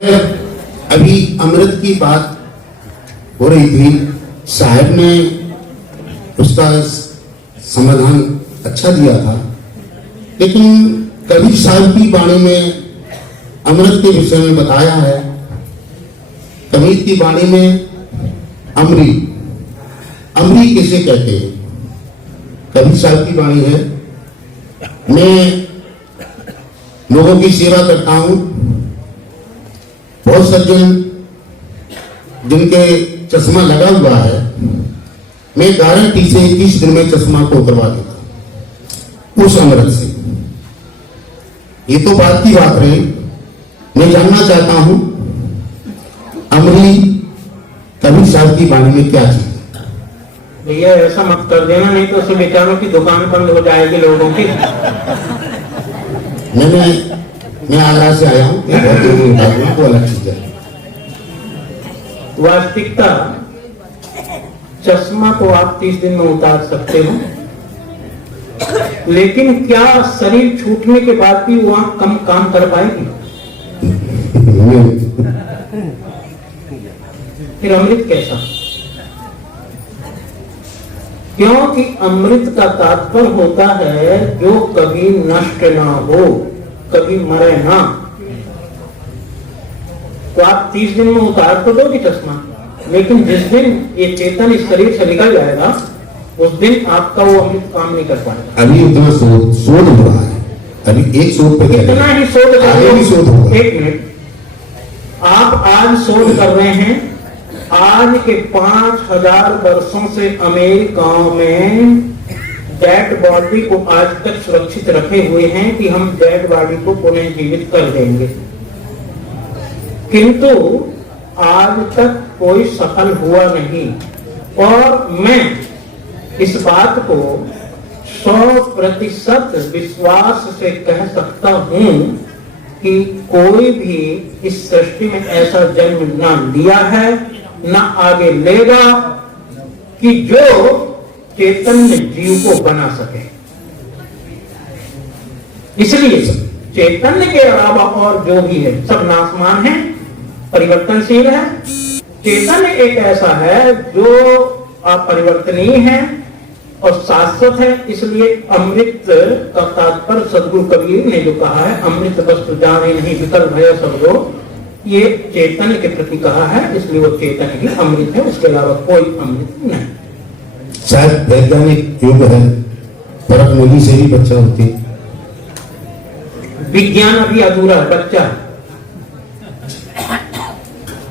अभी अमृत की बात हो रही थी, साहब ने उसका समाधान अच्छा दिया था, लेकिन कबीर साहब की वाणी में अमृत के विषय में बताया है। कबीर की वाणी में अमरी अमरी किसे कहते हैं? कबीर साहब की वाणी है, मैं लोगों की सेवा करता हूं, बहुत सज्जन जिनके चश्मा लगा हुआ है, मैं गारंटी से 21 दिन में चश्मा को करवा देता उस अमृत से। ये तो बात की बात रही। मैं जानना चाहता हूं अमरी कबीर साहब की वाणी में क्या चीज? भैया ऐसा मत कर देना, नहीं तो उसे बेचारों की दुकान बंद हो जाएगी लोगों की। मैं आगरा से आया हूँ, बहुत अलग चीज है। वास्तविकता चश्मा को आप 30 दिन में उतार सकते हो, लेकिन क्या शरीर छूटने के बाद भी वो आंख कम काम कर पाएगी? फिर अमृत कैसा? क्योंकि अमृत का तात्पर्य होता है जो कभी नष्ट ना हो, कभी मरे ना। तो आप 30 दिन में उतार तो दोगे चश्मा, लेकिन जिस दिन ये चेतन इस शरीर से निकल जाएगा उस दिन आपका वो अमृत काम नहीं कर पाएगा। अभी इतना शोध हो रहा है, अभी एक शोध पे इतना ही शोध आगे भी शोध होगा। एक मिनट, आप आज शोध कर रहे हैं, आज के 5000 वर्षों से अमेरिका में डेड बॉडी को आज तक सुरक्षित रखे हुए हैं कि हम डेड बॉडी को पुनः जीवित कर देंगे, किंतु आज तक कोई सफल हुआ नहीं। और मैं इस बात को 100% विश्वास से कह सकता हूं कि कोई भी इस सृष्टि में ऐसा जन्म ना लिया है, ना आगे लेगा कि जो चैतन्य जीव को बना सके। इसलिए चैतन्य के अलावा और जो भी है सब नाशवान है, परिवर्तनशील है। चैतन्य एक ऐसा है जो अपरिवर्तनीय है और शाश्वत है। इसलिए अमृत का तात्पर्य सदगुरु कबीर ने जो कहा है, अमृत वस्तु जाने नहीं विकल भय सब लोग, ये चैतन्य के प्रति कहा है, इसलिए वो चैतन्य ही अमृत है, उसके अलावा कोई अमृत नहीं। शायद वैज्ञानिक युग है, परख मूली से भी बच्चा होती। विज्ञान अभी अधूरा है, बच्चा है।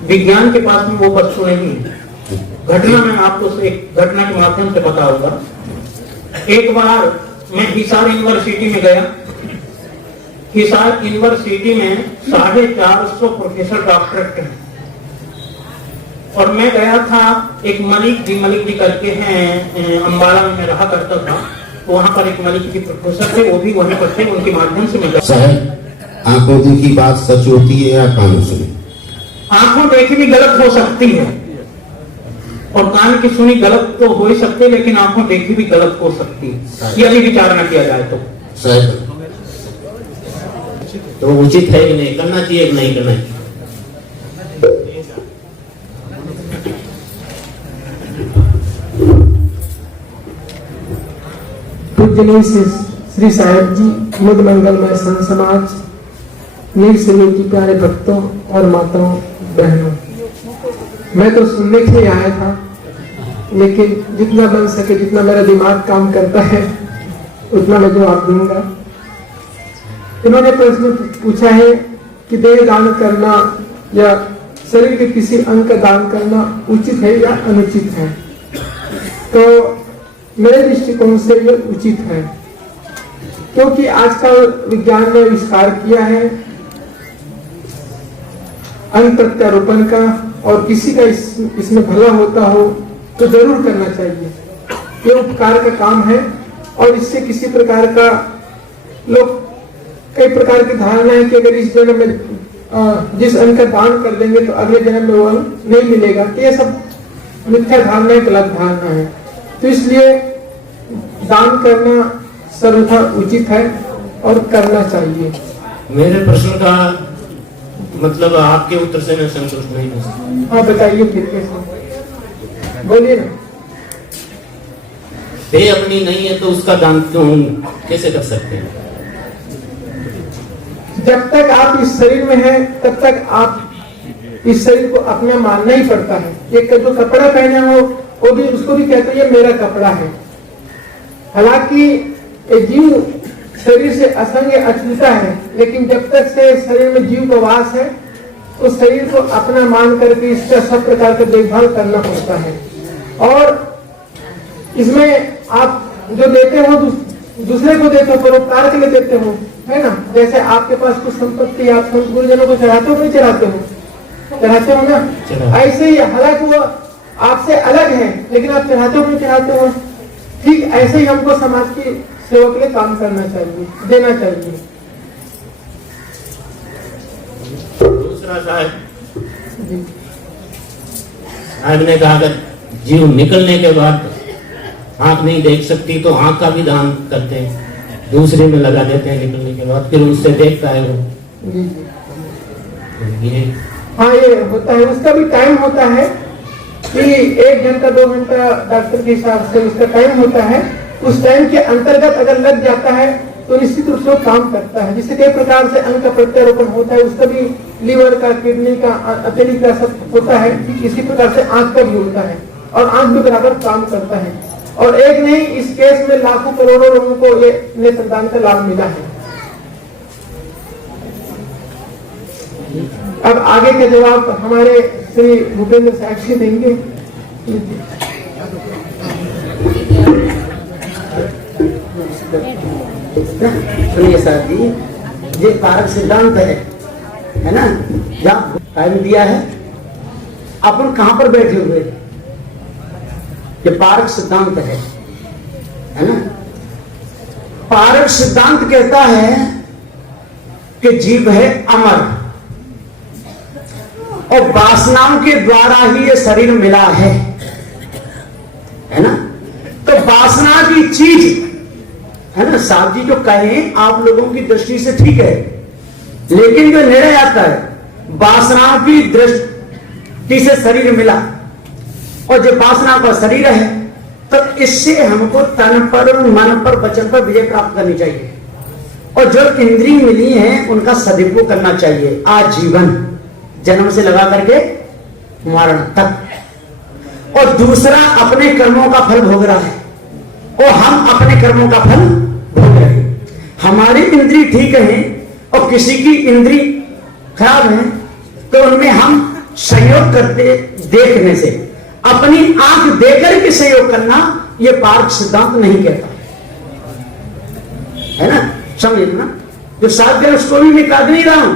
विज्ञान के पास में वो वस्तु नहीं है। घटना मैं आपको एक घटना के माध्यम से बताऊंगा। एक बार मैं हिसार यूनिवर्सिटी में गया। हिसार यूनिवर्सिटी में 450 प्रोफेसर डॉक्टरेट हैं, और मैं गया था। एक मलिक जी करके हैं, अम्बाला में मैं रहा करता था, तो वहां पर एक मलिक जी प्रोफेसर थे, वो भी वहीं पर थे, उनके माध्यम से मैं गया। आंखों देखी बात सच होती है या कानों सुनी? आंखों देखी भी गलत हो सकती है और कान की सुनी गलत तो हो ही सकती है, लेकिन आंखों देखी भी गलत हो सकती है, यदि विचार न किया जाए तो उचित है कि नहीं करना चाहिए कि नहीं करना चाहिए। पूजनीय श्री साहेब जी, मुद मंगलमय संत समाज, नीर से की प्यारे भक्तों और माताओं बहनों, मैं तो सुनने के लिए आया था, लेकिन जितना बन सके, जितना मेरा दिमाग काम करता है, उतना मैं जवाब दूंगा। इन्होंने प्रश्न पूछा है कि देह दान करना या शरीर के किसी अंग का दान करना उचित है या अनुचित है। तो मेरे दृष्टिकोण से ये उचित है, क्योंकि आजकल विज्ञान ने आविष्कार किया है अंग प्रत्यारोपण का, और किसी का इसमें भला होता हो तो जरूर करना चाहिए। ये उपकार का काम है, और इससे किसी प्रकार का लोग कई प्रकार की धारणा है कि अगर इस जन्म में जिस अंग का दान कर देंगे तो अगले जन्म में वो अंग नहीं मिलेगा। तो ये सब मिथ्या धारणा है, गलत धारणा है। तो इसलिए दान करना सर्वथा उचित है और करना चाहिए। मेरे प्रश्न का मतलब आपके उत्तर से मैं संतुष्ट नहीं हूँ। हाँ बताइए फिर कैसे, बोलिए ना। देह अपनी नहीं है तो उसका दान क्यों कैसे कर सकते हैं? जब तक आप इस शरीर में हैं तब तक आप इस शरीर को अपना मानना ही पड़ता है। एक जो कपड़ा पहने हो वो भी, उसको भी कहते हैं ये मेरा कपड़ा है। हालांकि ये जीव शरीर से असंग अछूता है, लेकिन जब तक से शरीर में जीव का वास है तो शरीर को अपना मान करके इसका सब प्रकार का देखभाल करना पड़ता है। और इसमें आप जो देते हो दूसरे को देते हो, परोपकार के लिए देते हो, है ना। जैसे आपके पास कुछ संपत्ति आप संत गुरुजनों को चढ़ाते हो, नहीं चढ़ाते हो? चढ़ाते हो ना। ऐसे ही हालांकि वो आपसे अलग है लेकिन आप चढ़ाते हो, नहीं चढ़ाते हो? ठीक ऐसे ही हमको समाज की सेवा के लिए काम करना चाहिए, देना चाहिए। दूसरा साहब ने कहा अगर जीव निकलने के बाद आंख नहीं देख सकती तो आंख का भी दान करते हैं, दूसरे में लगा देते हैं निकलने के बाद, फिर उससे देखता है वो। ये हाँ ये होता है, उसका भी टाइम होता है कि 1 घंटा 2 घंटा डॉक्टर के हिसाब से उसका टाइम होता है। उस टाइम के अंतर्गत अगर लग जाता है तो निश्चित रूप से वो काम करता है। जिससे कई प्रकार से अंग का प्रत्यारोपण होता है, उसका भी लीवर का, किडनी का, अत्यधिक का सब होता है। ठीक इसी प्रकार से आंख का भी होता है और आंख भी बराबर काम करता है। और एक नहीं, इस केस में लाखों करोड़ों लोगों को ये नेत्रदान का लाभ मिला है। अब आगे के जवाब हमारे श्री भूपेंद्र साक्षी देंगे। सुनिए साहब जी, ये कारक सिद्धांत है ना, जहाँ टाइम दिया है अपन कहां पर बैठे हुए, ये पारक सिद्धांत है ना। पारक सिद्धांत कहता है कि जीव है अमर और वासनाओं के द्वारा ही ये शरीर मिला है ना। तो वासना की चीज है ना, साहब जी जो कहें आप लोगों की दृष्टि से ठीक है, लेकिन जो निर्णय आता है वासनाओं की दृष्टि से शरीर मिला और जब वासना का शरीर है तो इससे हमको तन पर, मन पर, वचन पर विजय प्राप्त करनी चाहिए। और जो इंद्रिय मिली हैं उनका सदुपयोग करना चाहिए आजीवन, जन्म से लगा करके मरण तक। और दूसरा अपने कर्मों का फल भोग रहा है और हम अपने कर्मों का फल भोग रहे हैं। हमारी इंद्रिय ठीक है और किसी की इंद्रिय खराब है तो उनमें हम सहयोग करते देखने से, अपनी आंख देकर के सहयोग करना, यह पारक सिद्धांत नहीं कहता है ना। समझे ना, जो साध्य है उसको भी मैं काट नहीं रहा हूं।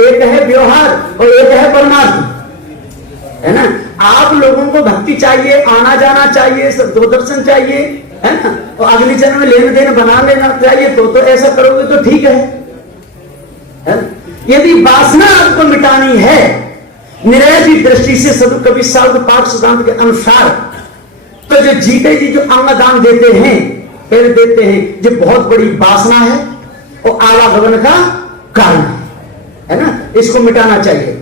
एक है व्यवहार और एक है परमार्थ, है ना। आप लोगों को भक्ति चाहिए, आना जाना चाहिए, सब दो दर्शन चाहिए, है ना, और अगले जन्म में लेन देन बना लेना चाहिए तो ऐसा करोगे तो ठीक है ना? यदि वासना आपको मिटानी है निरय की दृष्टि से सदु कबीर साहब पाठ सिद्धांत के अनुसार, तो जो जीते जी जो अंगदान देते हैं, पैर देते हैं, जो बहुत बड़ी वासना है और आवागमन का कारण है ना, इसको मिटाना चाहिए।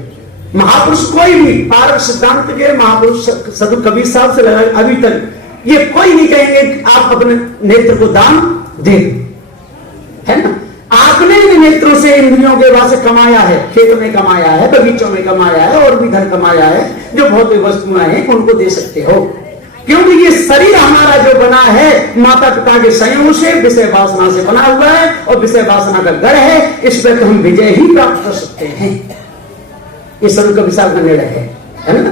महापुरुष कोई भी पारक सिद्धांत के महापुरुष सदु कबीर साहब से लगा अभी तक ये कोई नहीं कहेंगे कि आप अपने नेत्र को दान दे, है ना। आपने भी नेत्रों से इंद्रियों के वास्ते कमाया है, खेत में कमाया है, बगीचों में कमाया है और भी धन कमाया है, जो भौतिक वस्तुएं हैं उनको दे सकते हो, क्योंकि ये शरीर हमारा जो बना है माता पिता के संयोग से विषय वासना से बना हुआ है और विषय वासना का गढ़ है, इस पर तो हम विजय ही प्राप्त कर सकते हैं। ये सदु कबीर साहब का निर्णय है ना।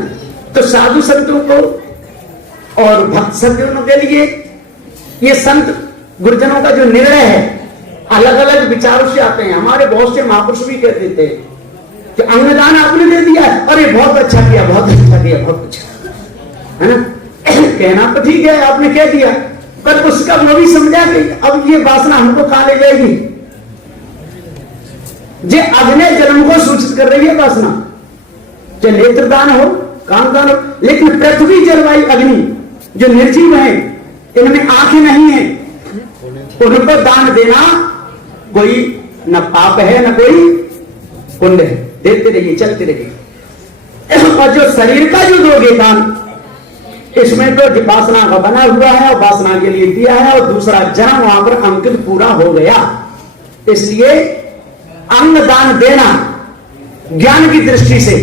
तो साधु संतों को और भक्त सज्जनों के लिए ये संत गुरुजनों का जो निर्णय है अलग अलग विचारों से आते हैं। हमारे बहुत से महापुरुष भी कहते थे कि अंगदान आपने दे दिया, अरे बहुत अच्छा किया, बहुत अच्छा किया, बहुत अच्छा, है ना। कहना तो ठीक है, आपने कह दिया, पर उसका वो भी समझा कि अब ये वासना हमको कहां ले जाएगी। जे अगले जन्म को सूचित कर रही है वासना, चाहे नेत्रदान हो, कामदान हो, लेकिन पृथ्वी जलवायु अग्नि जो निर्जीव है, इनमें आंखें नहीं है, उनको दान देना कोई न पाप है न कोई पुण्य है। देते रहिए, चलते रहिए। और जो शरीर का जो दोगे दान, इसमें तो वासना का बना हुआ है और वासना के लिए दिया है, और दूसरा जन्म वहां पर अंकित पूरा हो गया। इसलिए अंग दान देना ज्ञान की दृष्टि से,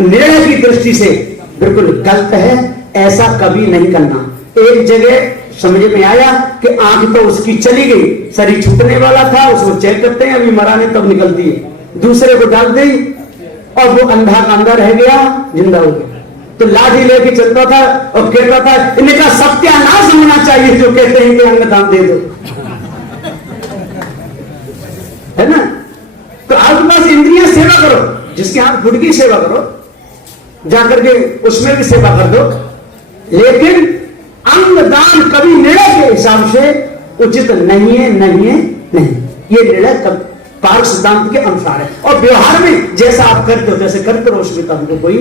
निर्णय की दृष्टि से बिल्कुल गलत है। ऐसा कभी नहीं करना। एक जगह समझ में आया कि आंख तो उसकी चली गई, शरीर छूटने वाला था, उसको चेक करते हैं, अभी मरा नहीं तब निकलती है, दूसरे को डाल दी और वो अंधा का अंधा रह गया, जिंदा हो गया। तो लाठी लेके चलता था और कहता था, इनका सत्यानाश होना चाहिए जो कहते हैं कि अंगदान दे दो, है ना। तो आपके पास इंद्रियां, सेवा करो, जिसके हाथ फुट की सेवा करो, जाकर के उसमें भी सेवा कर दो, लेकिन अंगदान कभी निर्णय के हिसाब से उचित नहीं है, नहीं है, नहीं। ये निर्णय पार्क सिद्धांत के अनुसार है, और व्यवहार में जैसा आप करते हो वैसे करते रहो, उसमें तो कोई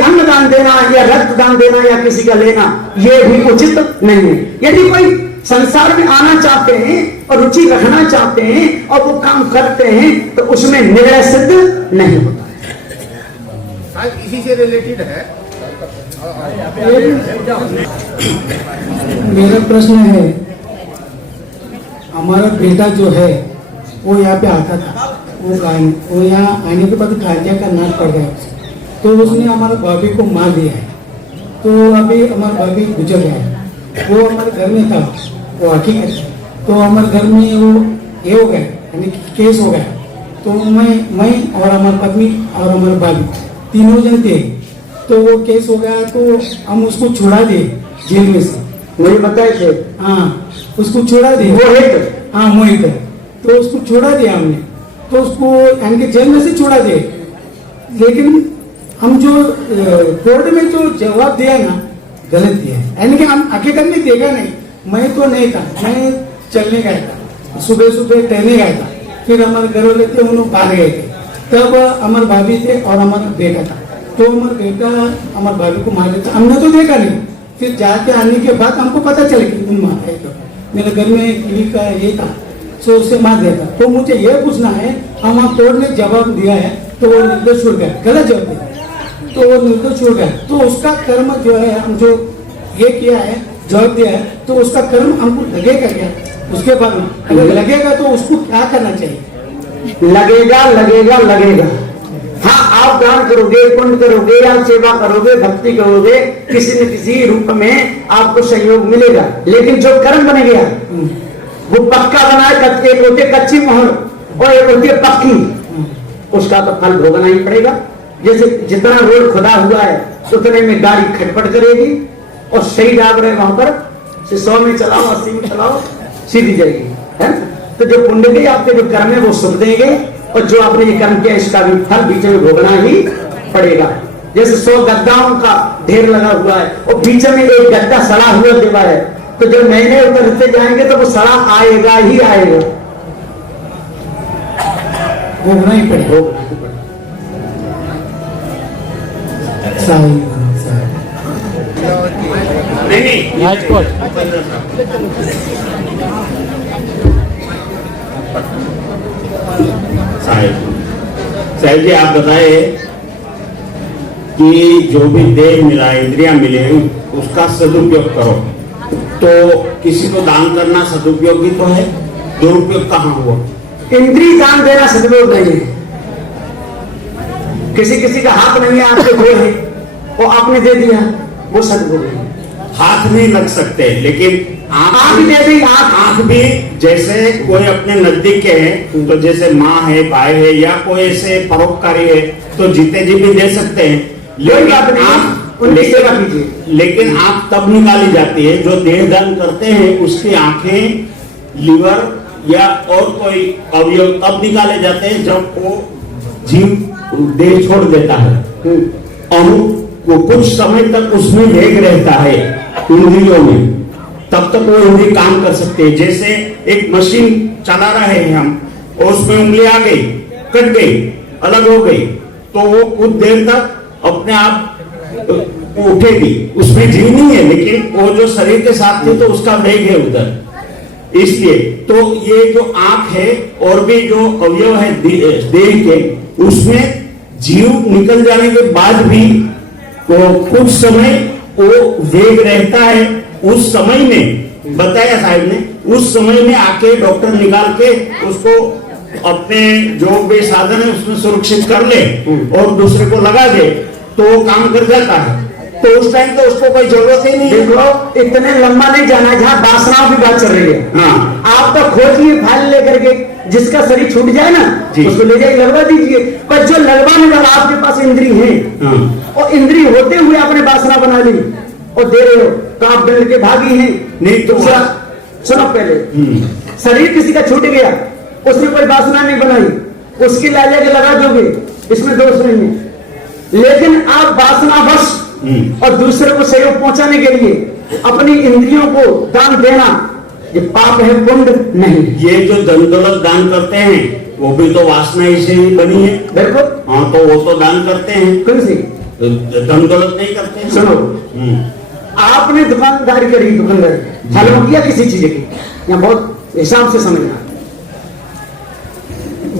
अन्नदान देना या रक्तदान देना या किसी का लेना, यह भी उचित नहीं है। यदि कोई संसार में आना चाहते हैं और रुचि रखना चाहते हैं और वो काम करते हैं, तो उसमें निर्णय सिद्ध नहीं होता है। इसी से रिलेटेड है। मेरा प्रश्न है, हमारा बेटा जो है वो यहाँ पे आता था, वो यहाँ आने के बाद कार्डिया का नाश पड़ गया उसे, तो उसने हमारे भाभी को मार दिया है। तो अभी हमारा भाभी गुजर गया है, वो हमारे घर में था, वो हकीकत है। तो हमारे घर में वो ये हो गया, यानी केस हो गया। तो मैं और हमारी पत्नी और हमारे भाभी तीनों जन थे, तो वो केस हो गया, तो हम उसको छुड़ा दिए जेल में से। मुझे बताए थे, हाँ, उसको छोड़ा दिया। मोहित, हाँ मोहित, तो उसको छोड़ा दिया हमने, तो उसको यानी कि जेल में से छोड़ा दिया। लेकिन हम जो कोर्ट में जो जवाब दिया ना, गलत दिया है, यानी कि हम हकीकत में देखा नहीं। मैं तो नहीं था, मैं चलने गया था, सुबह सुबह टहलने गया था, फिर हमारे घर वाले थे, उन्होंने बाहर गए थे, तब हमारे भाभी थे और हमारा बेटा था। तो हमारा बेटा हमारे भाभी को मार देता, हमने तो देखा नहीं। फिर जाके आने के बाद हमको पता चला कि उन मारा है। तो मेरे घर में टीवी का ये था, तो उससे मार दिया था। तो मुझे ये पूछना है, हम कोर्ट ने जवाब दिया है, तो वो निर्दोष छोड़ गया, गलत जवाब दिया, तो वो निर्दोष छोड़ गया। तो उसका कर्म जो है, हम जो ये किया है, जवाब दिया है, तो उसका कर्म हमको लगेगा क्या? उसके बाद में अगर लगेगा तो उसको क्या करना चाहिए? लगेगा, लगेगा, लगेगा। हाँ, आप दान करोगे, पुण्य करोगे या सेवा करोगे, भक्ति करोगे, किसी न किसी रूप में आपको सहयोग मिलेगा। लेकिन जो कर्म बन गया वो पक्का बना है। एक होती है कच्ची मोहर और एक होती है पक्की, उसका तो फल भोगना ही पड़ेगा। जैसे जितना रोड खुदा हुआ है उतने में गाड़ी खटपट करेगी, और सही डाल रहे वहां पर 100 में चलाओ, 80 में चलाओ, सीधी जाएगी, है। तो जो पुण्य के आपके जो कर्म है वो सुख देंगे, और जो आपने ये कर्म किया इसका भी फल बीच में भोगना ही पड़ेगा। जैसे 100 गद्दाओं का ढेर लगा हुआ है और बीच में एक गद्दा सड़ा हुआ देवा है, तो जब नए नए उतरते जाएंगे तो वो सड़ा आएगा ही आएगा, भोगना ही पड़ेगा। नहीं साहिब जी, आप बताए कि जो भी देह मिला, इंद्रियां मिले, उसका सदुपयोग करो। तो किसी को दान करना सदुपयोग ही तो है, दुरुपयोग कहाँ हुआ? इंद्रिय दान देना सदुपयोग नहीं है। किसी का हाथ नहीं है, आपके गोड़ है, वो आपने दे दिया, वो सदुपयोग है। हाथ नहीं लग सकते, लेकिन आंख दे दी। आंख भी, जैसे कोई अपने नजदीक के है, तो जैसे माँ है, भाई है, या कोई ऐसे परोपकारी है, तो जीते जी भी दे सकते हैं। लेकिन आंख तब निकाली जाती है, जो देह दान करते हैं उसकी आंखें, लीवर या और कोई अवयव तब निकाले जाते हैं जब वो जीव देह छोड़ देता है, और वो कुछ समय तक उसमें वेग रहता है इंद्रियों में, तब तक वो इंद्रिय काम कर सकते हैं। जैसे एक मशीन चला रहे हैं हम, और उसमें उंगली आ गई, कट गई, अलग हो गई, तो वो कुछ देर तक अपने आप उठेगी, उसमें जीव नहीं है, लेकिन वो जो शरीर के साथ थी तो उसका वेग है उधर। इसलिए तो ये जो आंख है और भी जो अवयव है देह के, उसमें जीव निकल जाने के बाद भी वो कुछ समय वो वेग रहता है। उस समय में बताया साहब ने, उस समय में आके डॉक्टर निकाल के उसको अपने जो भी साधन है उसमें सुरक्षित कर ले और दूसरे को लगा दे तो वो काम कर जाता है। तो उस टाइम तो उसको कोई जरूरत ही नहीं। देखो इतने लंबा नहीं जाना है, जहाँ वासनाओं की बात चल रही है। हाँ, आप तो खोजिए फाइल लेकर के, जिसका शरीर छूट जाए ना जी। उसको ले जाइए, लगवा दीजिए। पर जो लगवाने वाला आपके पास इंद्री है, हाँ। और इंद्री होते हुए आपने वासना बना ली और दे रहे हो, तो आप डर के भागी हैं। नहीं तो दूसरा, सुनो पहले, शरीर किसी का छूट गया, उसने कोई वासना नहीं बनाई, उसकी ला जाके लगा दोगे, इसमें दोष नहीं है। लेकिन आप वासनावश और दूसरे को सहयोग पहुंचाने के लिए अपनी इंद्रियों को दान देना, ये पाप है, पुण्य नहीं। ये जो धन दौलत दान करते हैं वो भी तो वासना ही से ही बनी है। बिल्कुल। हाँ, तो वो तो दान करते हैं, कौन सी? धन दौलत नहीं करते हैं। सुनो, आपने दुकानदारी करी, दुकानदारी चालू किया किसी चीज की, यहाँ बहुत हिसाब से समझना।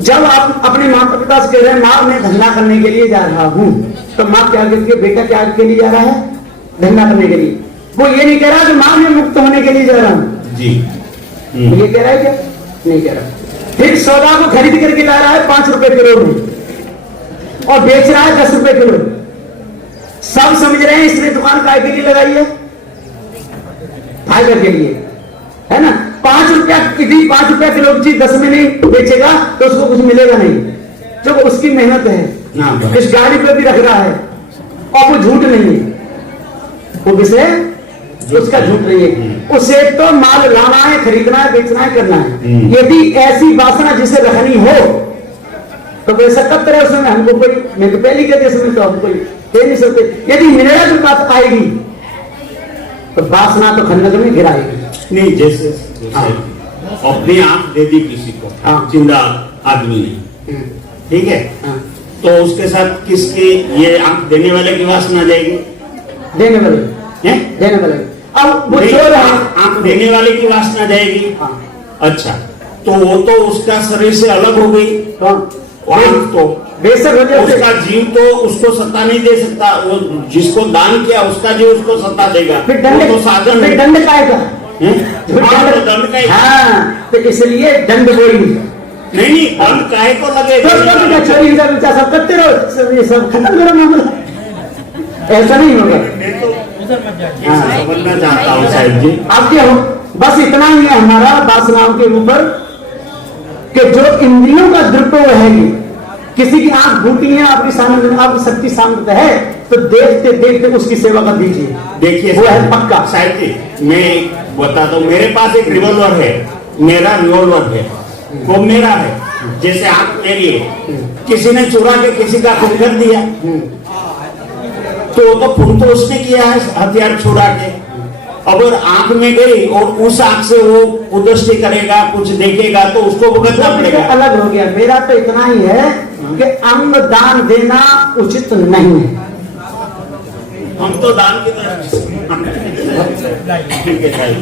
जब आप अपने माता पिता से कह रहे हैं माँ मैं धंधा करने के लिए जा रहा हूं, तो माँ क्या कहती है, बेटा क्या के लिए जा रहा है? धंधा करने के लिए। वो ये नहीं कह रहा कि माँ मैं मुक्त होने के लिए जा रहा हूं जी। ये कह रहा है क्या? नहीं कह रहा। फिर सौदा को खरीद करके ला रहा है 5 रुपए किलो में और बेच रहा है 10 रुपए किलो। सब समझ रहे हैं इसने दुकान काय के लिए लगाई है? फायदा के लिए, है ना। 5 रुपया की 5 रुपया किलो की चीज 10 में नहीं बेचेगा तो उसको कुछ मिलेगा नहीं, जो उसकी मेहनत है। इस गाड़ी पे भी रख रहा है और वो झूठ नहीं है, वो विषय उसका झूठ नहीं है। उसे तो माल लाना है, खरीदना है, बेचना है, करना है। यदि ऐसी वासना जिसे रखनी हो तो वैसा कब तरह उसमें हमको कोई, मैं तो पहले कहते समय तो हम कोई दे नहीं सकते। यदि मिलेगा तो बात आएगी तो वासना तो खंडक में गिराएगी। नहीं, जैसे अपनी आंख दे दी किसी को, जिंदा आदमी ने, ठीक है, तो उसके साथ किसकी ये आंख देने वाले की वासना जाएगी? देने वाले हैं? देने वाले। अब वो चोर है, आंख देने वाले की वासना जाएगी। अच्छा, तो वो तो उसका शरीर से अलग हो गई। कौन? आंख तो बेशक हो जाए, उसका जीव तो उसको सत्ता नहीं दे सकता। वो जिसको दान किया उसका जीव उसको सत्ता देगा। फिर दंड, वो तो साधन है। दंड कायेगा। दंड का, हाँ, तो इसलिए दंड वही नहीं, दंड काहे को लगेगा? तो चोरी सब करते रहो, ये सब खत्म करो मामला, ऐसा नहीं होगा। समझना चाहता हूँ साहिब जी। अब क्या हो, बस इतना ही है हमारा वासनाओं के ऊपर कि जो इंद्रियों का दुरुपयोग है, किसी की आंख फूटी है, आपकी सामने आपकी शक्ति सामर्थ्य है, तो देखते देखते उसकी सेवा कर दीजिए। देखिए वो है पक्का। साहिब जी, मैं बताता हूँ, मेरे पास एक रिवॉल्वर है, मेरा रिवॉल्वर है, वो मेरा है। जैसे आंख मेरी है, किसी ने चुरा के किसी का खून कर दिया तो वो तो खून तो उसने किया है हथियार छुड़ा के। अगर आंख में गई और उस आंख से वो कुदृष्टि करेगा, कुछ देखेगा, तो उसको भुगतना पड़ेगा। अलग हो गया। मेरा तो इतना ही है कि अंग दान देना उचित नहीं है। हम तो दान की तरफ ठीक है।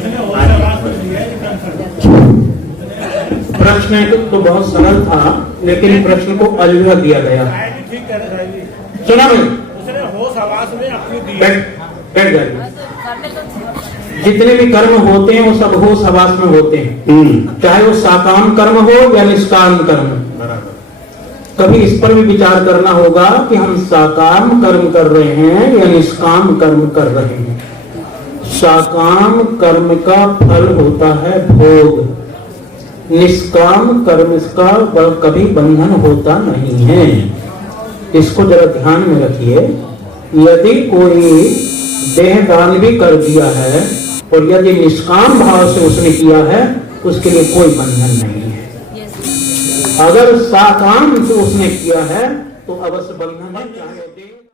प्रश्न तो बहुत सरल था, लेकिन प्रश्न को अलविदा दिया गया। सुना भाई, बैठ जाइए। जितने भी कर्म होते हैं वो सब होश हवास में होते हैं, चाहे वो साकाम कर्म हो या निष्काम कर्म। कभी इस पर भी विचार करना होगा कि हम साकाम कर्म कर रहे हैं या निष्काम कर्म कर रहे हैं। साकाम कर्म का फल होता है भोग, निष्काम कर्म का कभी बंधन होता नहीं है। इसको जरा ध्यान में रखिए। यदि कोई देह दान भी कर दिया है और यदि निष्काम भाव से उसने किया है, उसके लिए कोई बंधन नहीं है। अगर साकाम से उसने किया है तो अवश्य बंधन है, चाहे